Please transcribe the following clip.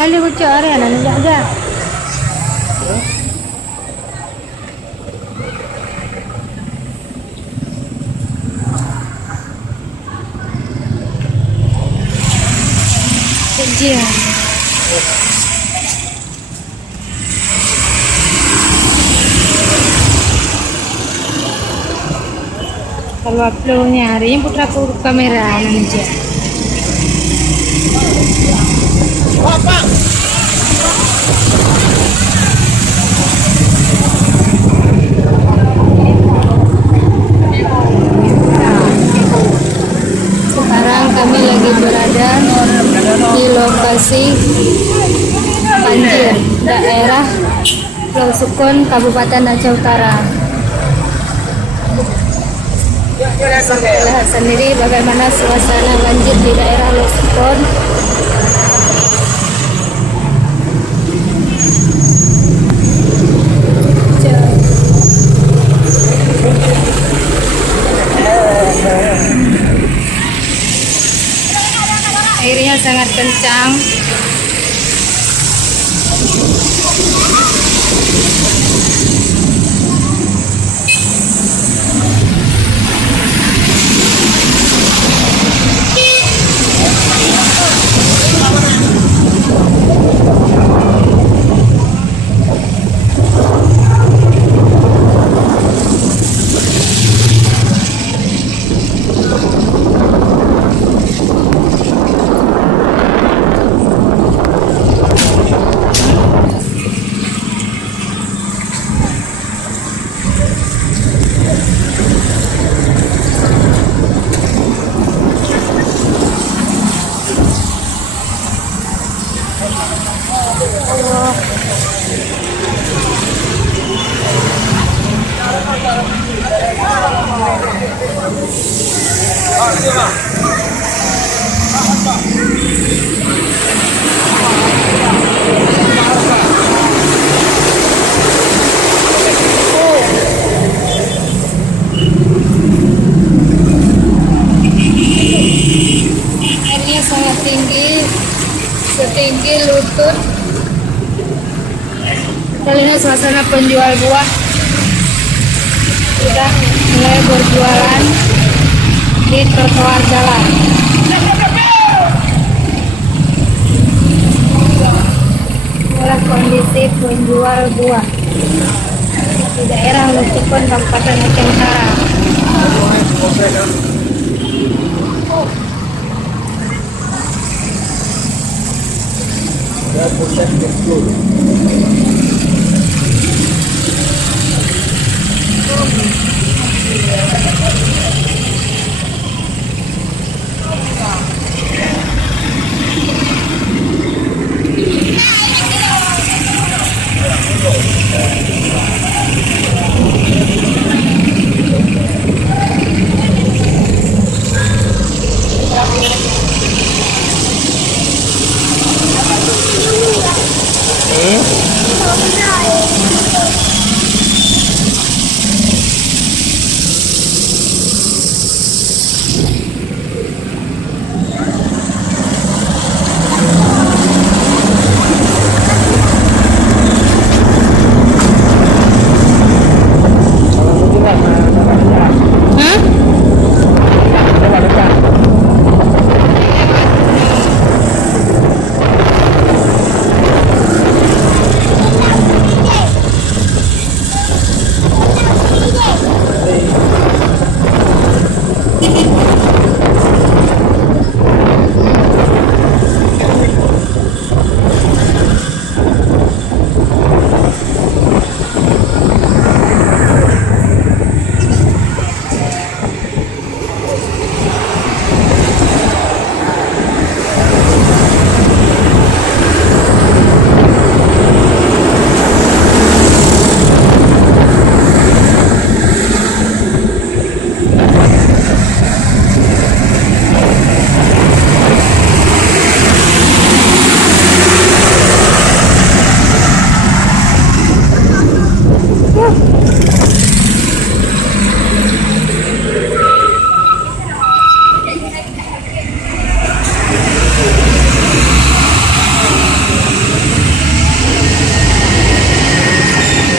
Ali lucu area nanu jaga. Kecil. Kalau uploadnya hari ini putra kamera aja. Sekarang kami lagi berada di lokasi banjir daerah Pulau Sukun, Kabupaten Aceh Utara. Bisa kita lihat sendiri bagaimana suasana banjir di daerah Pulau Sukun. Airnya sangat kencang. Airnya sangat tinggi, setinggi lutut. Kita lihat suasana penjual buah sudah mulai berjualan di trotoar jalan. Inilah kondisi penjual buah di daerah Pulau Sukun, Kabupaten Aceh Utara.